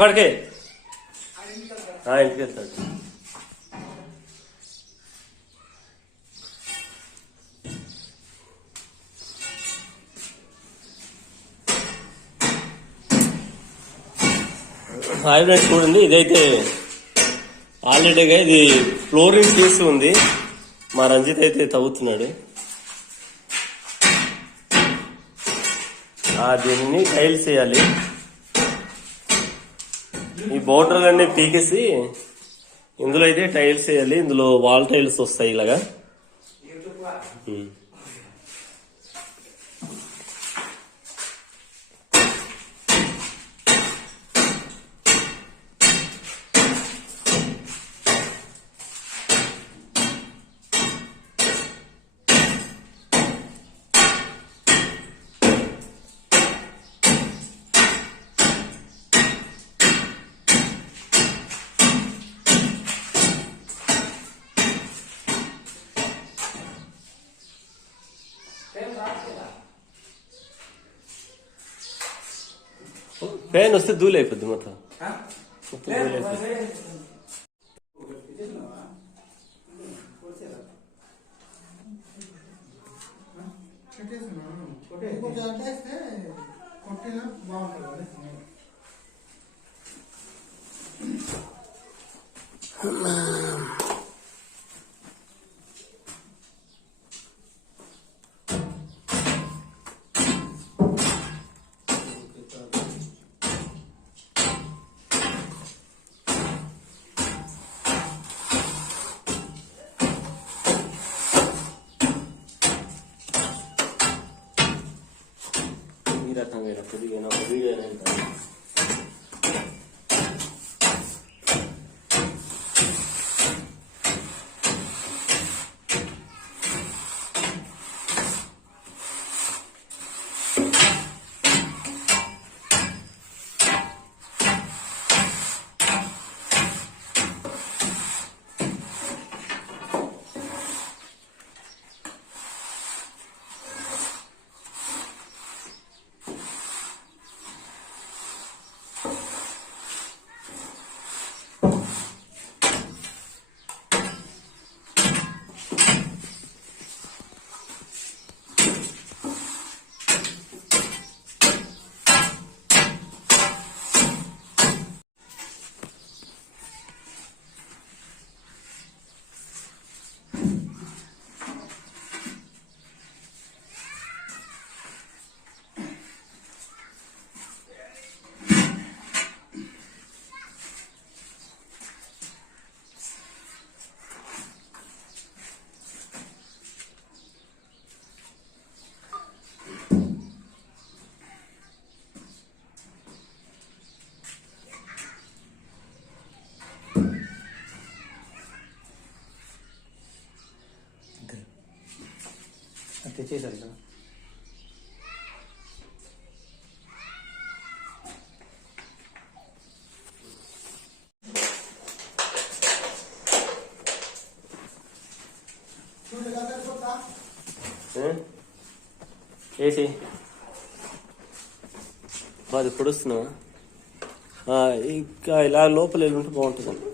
ఒకడికే ఇంటికి వెళ్తాడు. Hi friends, చూడండి ఇదైతే ఆల్రెడీగా ఇది ఫ్లోరింగ్ చేసి ఉంది. మా రంజిత్ అయితే తవ్వుతున్నాడు. దీన్ని టైల్స్ వేయాలి. ఈ బోర్డర్లన్నీ పీకేసి ఇందులో అయితే టైల్స్ వేయాలి. ఇందులో వాల్ టైల్స్ వస్తాయి ఇలాగా. ఫ్యాన్ వస్తే ధూళి అయిపోద్ది మొత్తం ధూళి అయిపోద్ది. తెచ్చేసారు కదా. ఏసి అది పొడుస్తున్నావా? ఇంకా ఇలా లోపల వెళ్ళి ఉంటే బాగుంటుంది.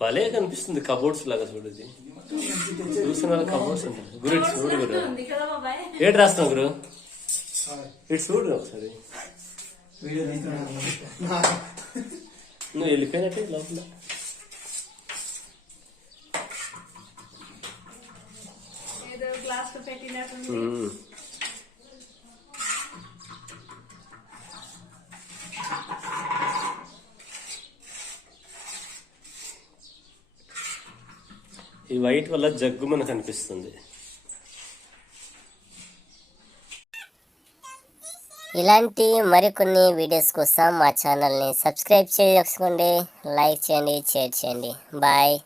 భలే కనిపిస్తుంది కబోర్డ్స్ లాగా చూడు ఇది చూసిన వాళ్ళ కబోర్డ్స్ ఉంటాయి గురు ఇటు చూడు గురు ఏడు రాస్తున్నావు గురు ఇటు చూడు ఒకసారి నువ్వు వెళ్ళిపోయినట్టే లోపల ఈ వైట్ వల్ల జగ్గు మనకు కనిపిస్తుంది. ఇలాంటి మరికొన్ని వీడియోస్ కోసం మా ఛానల్ని సబ్స్క్రైబ్ చేసుకోండి, లైక్ చేయండి, షేర్ చేయండి. బాయ్.